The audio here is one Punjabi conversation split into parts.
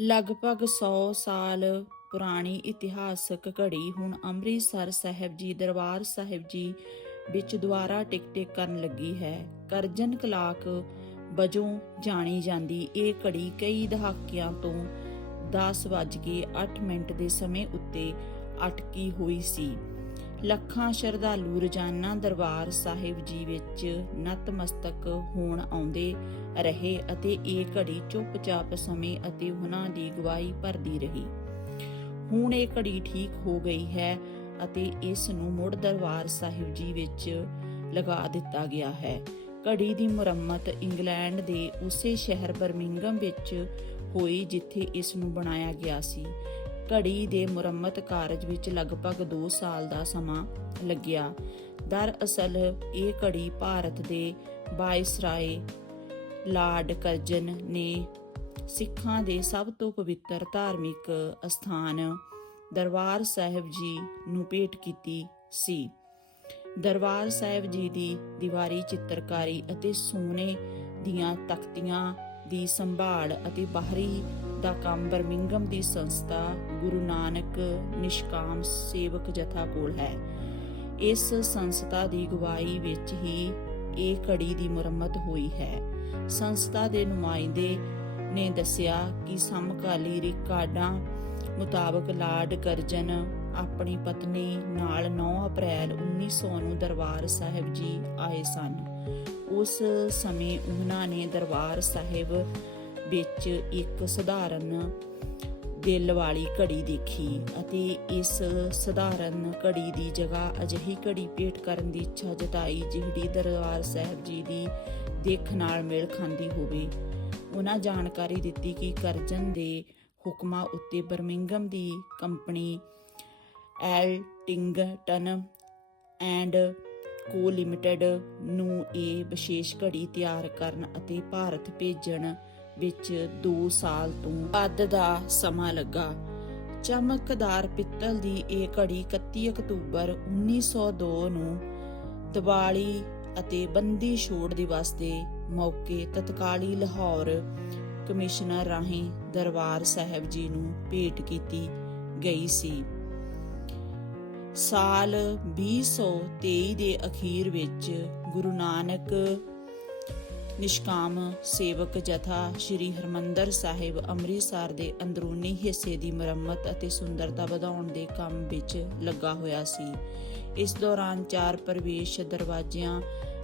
ਲਗਭਗ 100 ਸਾਲ ਪੁਰਾਣੀ ਇਤਿਹਾਸਕ ਘੜੀ ਹੁਣ ਅੰਮ੍ਰਿਤਸਰ ਸਾਹਿਬ ਜੀ, ਦਰਬਾਰ ਸਾਹਿਬ ਜੀ ਵਿੱਚ ਦੁਆਰਾ ਟਿਕ-ਟਿਕ ਕਰਨ ਲੱਗੀ ਹੈ। ਕਰਜਨ ਕਲਾਕ ਵਜੋਂ ਜਾਣੀ ਜਾਂਦੀ ਇਹ ਘੜੀ ਕਈ ਦਹਾਕਿਆਂ ਤੋਂ 10 ਵੱਜ ਕੇ 8 ਮਿੰਟ ਦੇ ਸਮੇਂ ਉੱਤੇ ਅਟਕੀ ਹੋਈ ਸੀ। ਲੱਖਾਂ ਸ਼ਰਧਾਲੂ ਰੋਜ਼ਾਨਾ ਦਰਬਾਰ ਸਾਹਿਬ ਜੀ ਵਿੱਚ ਨਤਮਸਤਕ ਹੋਣ ਆਉਂਦੇ ਰਹੇ ਅਤੇ ਇਹ ਘੜੀ ਚੁੱਪਚਾਪ ਸਮੇਂ ਅਤੇ ਉਹਨਾਂ ਦੀ ਗਵਾਹੀ ਭਰਦੀ ਰਹੀ। ਹੁਣ ਇਹ ਘੜੀ ਠੀਕ ਹੋ ਗਈ ਹੈ ਅਤੇ ਇਸ ਨੂੰ ਮੁੜ ਦਰਬਾਰ ਸਾਹਿਬ ਜੀ ਵਿੱਚ ਲਗਾ ਦਿੱਤਾ ਗਿਆ ਹੈ। ਘੜੀ ਦੀ ਮੁਰੰਮਤ ਇੰਗਲੈਂਡ ਦੇ ਉਸੇ ਸ਼ਹਿਰ ਬਰਮਿੰਗਮ ਵਿੱਚ ਹੋਈ ਜਿੱਥੇ ਇਸ ਨੂੰ ਬਣਾਇਆ ਗਿਆ ਸੀ। ਘੜੀ ਦੇ ਮੁਰੰਮਤ ਕਾਰਜ ਵਿੱਚ ਲਗਭਗ 2 ਸਾਲ ਦਾ ਸਮਾਂ ਲੱਗਿਆ। ਦਰਅਸਲ ਇਹ ਘੜੀ ਭਾਰਤ ਦੇ ਵਾਇਸਰਾਏ ਲਾਰਡ ਕਰਜਨ ਨੇ ਸਿੱਖਾਂ ਦੇ ਸਭ ਤੋਂ ਪਵਿੱਤਰ ਧਾਰਮਿਕ ਅਸਥਾਨ ਦਰਬਾਰ ਸਾਹਿਬ ਜੀ ਨੂੰ ਭੇਟ ਕੀਤੀ ਸੀ। ਦਰਬਾਰ ਸਾਹਿਬ ਜੀ ਦੀ ਦੀਵਾਰੀ ਚਿੱਤਰਕਾਰੀ ਅਤੇ ਸੋਨੇ ਦੀਆਂ ਤਖਤੀਆਂ ਦੀ ਸੰਭਾਲ ਅਤੇ ਬਾਹਰੀ ਦਾ ਕੰਮ ਬਰਮਿੰਗਮ ਦੀ ਸੰਸਥਾ ਗੁਰੂ ਨਾਨਕ ਨਿਸ਼ਕਾਮ ਸੇਵਕ ਜਥਾ ਕੋਲ ਹੈ। ਇਸ ਸੰਸਥਾ ਦੀ ਗਵਾਹੀ ਵਿੱਚ ਹੀ ਇਹ ਘੜੀ ਦੀ ਮੁਰੰਮਤ ਹੋਈ ਹੈ। ਸੰਸਥਾ ਦੇ ਨੁਮਾਇੰਦੇ ਨੇ ਦੱਸਿਆ ਕਿ ਸਮਕਾਲੀ ਰਿਕਾਰਡਾਂ ਮੁਤਾਬਕ ਲਾਰਡ ਕਰਜਨ ਆਪਣੀ ਪਤਨੀ ਨਾਲ 9 ਅਪ੍ਰੈਲ 1900 ਨੂੰ ਦਰਬਾਰ ਸਾਹਿਬ ਜੀ ਆਏ ਸਨ। ਉਸ ਸਮੇਂ ਉਹਨਾਂ ਨੇ ਦਰਬਾਰ ਸਾਹਿਬ ਵਿੱਚ ਇੱਕ ਸਧਾਰਨ ਦਿਲ ਵਾਲੀ ਘੜੀ ਦੇਖੀ ਅਤੇ ਇਸ ਸਧਾਰਨ ਘੜੀ ਦੀ ਜਗ੍ਹਾ ਅਜਿਹੀ ਘੜੀ ਭੇਟ ਕਰਨ ਦੀ ਇੱਛਾ ਜਤਾਈ ਜਿਹੜੀ ਦਰਬਾਰ ਸਾਹਿਬ ਜੀ ਦੀ ਦੇਖ ਨਾਲ ਮੇਲ ਖਾਂਦੀ ਹੋਵੇ। ਉਹਨਾਂ ਜਾਣਕਾਰੀ ਦਿੱਤੀ ਕਿ ਕਰਜਨ ਦੇ ਹੁਕਮਾਂ ਉੱਤੇ Birmingham the company Elkington and co limited ਨੂੰ ਇਹ ਵਿਸ਼ੇਸ਼ ਘੜੀ ਤਿਆਰ ਕਰਨ ਅਤੇ ਭਾਰਤ ਭੇਜਣ ਵਿੱਚ 2 ਸਾਲ ਤੋਂ ਵੱਧ ਦਾ ਸਮਾਂ ਲੱਗਾ। ਚਮਕਦਾਰ ਪਿੱਤਲ ਦੀ ਇਹ ਘੜੀ 31 ਅਕਤੂਬਰ 1902 ਨੂੰ ਦੀਵਾਲੀ ਅਤੇ ਬੰਦੀ ਛੋੜ ਦਿਵਸ ਦੇ ਮੌਕੇ ਤਤਕਾਲੀ ਲਾਹੌਰ ਕਮਿਸ਼ਨਰ ਰਾਹੀਂ ਦਰਬਾਰ ਸਾਹਿਬ ਜੀ ਨੂੰ ਭੇਟ ਕੀਤੀ ਗਈ ਸੀ। ਸਾਲ 2023 ਦੇ ਅਖੀਰ ਵਿੱਚ ਗੁਰੂ ਨਾਨਕ ਨਿਸ਼ਕਾਮ ਸੇਵਕ ਜਥਾ ਸ੍ਰੀ ਹਰਮੰਦਰ ਸਾਹਿਬ ਅੰਮ੍ਰਿਤਸਰ ਦੇ ਅੰਦਰੂਨੀ ਹਿੱਸੇ ਦੀ ਮੁਰੰਮਤ ਅਤੇ ਸੁੰਦਰਤਾ ਵਧਾਉਣ ਦੇ ਕੰਮ ਵਿੱਚ ਲੱਗਾ ਹੋਇਆ ਸੀ। ਇਸ ਦੌਰਾਨ ਚਾਰ ਪ੍ਰਵੇਸ਼ ਦਰਵਾਜ਼ਿਆਂ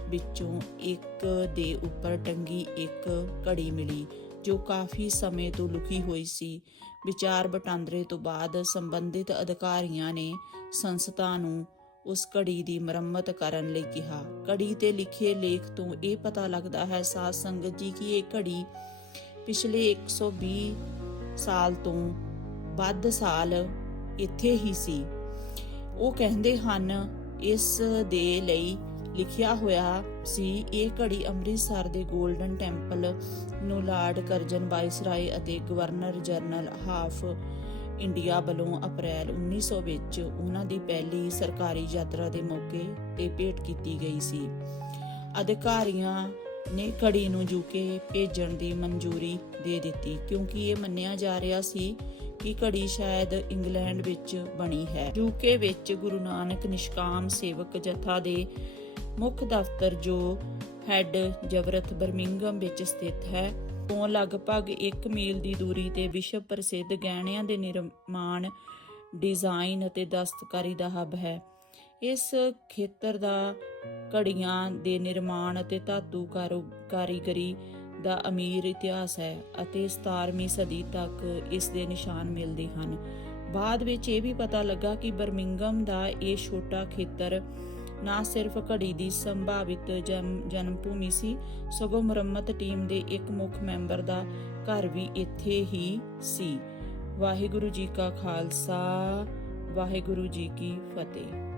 ਵਿੱਚੋਂ ਇੱਕ ਦੇ ਉੱਪਰ ਟੰਗੀ ਇੱਕ ਘੜੀ ਮਿਲੀ, ਜੋ ਕਾਫੀ ਸਮੇਂ ਤੋਂ ਲੁਕੀ ਹੋਈ ਸੀ। ਵਿਚਾਰ ਵਟਾਂਦਰੇ ਤੋਂ ਬਾਅਦ ਸੰਬੰਧਿਤ ਅਧਿਕਾਰੀਆਂ ਨੇ ਸੰਸਥਾ ਨੂੰ ਉਸ ਘੜੀ ਦੀ ਮੁਰੰਮਤ ਕਰਨ ਲਈ ਕਿਹਾ। ਘੜੀ ਤੇ ਲਿਖੇ ਲੇਖ ਤੋਂ ਇਹ ਪਤਾ ਲੱਗਦਾ ਹੈ, ਸਾਧ ਸੰਗਤ ਜੀ, ਕਿ ਇਹ ਘੜੀ ਪਿਛਲੇ 120 ਸਾਲ ਤੋਂ ਵੱਧ ਸਾਲ ਇੱਥੇ ਹੀ ਸੀ। ਉਹ ਕਹਿੰਦੇ ਹਨ, ਇਸ ਦੇ ਲਈ ਲਿਖਿਆ ਹੋਇਆ ਸੀ, ਇਹ ਘੜੀ ਅੰਮ੍ਰਿਤਸਰ ਦੇ 골ਡਨ ਟੈਂਪਲ ਨੂੰ ਲਾਰਡ ਕਰਜਨ ਵਾਇਸਰਾਏ ਅਤੇ ਗਵਰਨਰ ਜਨਰਲ ਹਾਫ ਇੰਡੀਆ ਵੱਲੋਂ ਅਪ੍ਰੈਲ 1900 ਵਿੱਚ ਉਹਨਾਂ ਦੀ ਪਹਿਲੀ ਸਰਕਾਰੀ ਯਾਤਰਾ ਦੇ ਮੌਕੇ ਤੇ ਭੇਟ ਕੀਤੀ ਗਈ ਸੀ। ਅਧਿਕਾਰੀਆਂ ਨੇ ਘੜੀ ਨੂੰ ਯੂਕੇ ਭੇਜਣ ਦੀ ਮਨਜ਼ੂਰੀ ਦੇ ਦਿੱਤੀ ਕਿਉਂਕਿ ਇਹ ਮੰਨਿਆ ਜਾ ਰਿਹਾ ਸੀ ਕਿ ਘੜੀ ਸ਼ਾਇਦ ਇੰਗਲੈਂਡ ਵਿੱਚ ਬਣੀ ਹੈ। ਯੂਕੇ ਵਿੱਚ ਗੁਰੂ ਨਾਨਕ ਨਿਸ਼ਕਾਮ ਸੇਵਕ ਜਥਾ ਦੇ ਮੁੱਖ ਦਫ਼ਤਰ ਜੋ ਹੈਡ ਜਵਰਤ ਬਰਮਿੰਗਮ ਵਿੱਚ ਸਥਿਤ ਹੈ ਤੋਂ ਲਗਭਗ 1 ਮੀਲ ਦੀ ਦੂਰੀ ਤੇ ਵਿਸ਼ਵ ਪ੍ਰਸਿੱਧ ਗਹਿਣਿਆਂ ਦੇ ਨਿਰਮਾਣ, ਡਿਜ਼ਾਈਨ ਅਤੇ ਦਸਤਕਾਰੀ ਦਾ ਹੱਬ ਹੈ। ਇਸ ਖੇਤਰ ਦਾ ਘੜੀਆਂ ਦੇ ਨਿਰਮਾਣ ਅਤੇ ਧਾਤੂ ਕਾਰੋ- ਕਾਰੀਗਰੀ ਦਾ ਅਮੀਰ ਇਤਿਹਾਸ ਹੈ ਅਤੇ 17ਵੀਂ ਸਦੀ ਤੱਕ ਇਸ ਦੇ ਨਿਸ਼ਾਨ ਮਿਲਦੇ ਹਨ। ਬਾਅਦ ਵਿੱਚ ਇਹ ਵੀ ਪਤਾ ਲੱਗਾ ਕਿ ਬਰਮਿੰਗਮ ਦਾ ਇਹ ਛੋਟਾ ਖੇਤਰ ਨਾ ਸਿਰਫ ਘੜੀ ਦੀ ਸੰਭਾਵਿਤ ਜਨਮ ਜਨਮ ਭੂਮੀ ਸੀ, ਸਗੋਂ ਮੁਰੰਮਤ ਟੀਮ ਦੇ ਇੱਕ ਮੁੱਖ ਮੈਂਬਰ ਦਾ ਘਰ ਵੀ ਇੱਥੇ ਹੀ ਸੀ। ਵਾਹਿਗੁਰੂ ਜੀ ਕਾ ਖਾਲਸਾ, ਵਾਹਿਗੁਰੂ ਜੀ ਕੀ ਫਤਿਹ।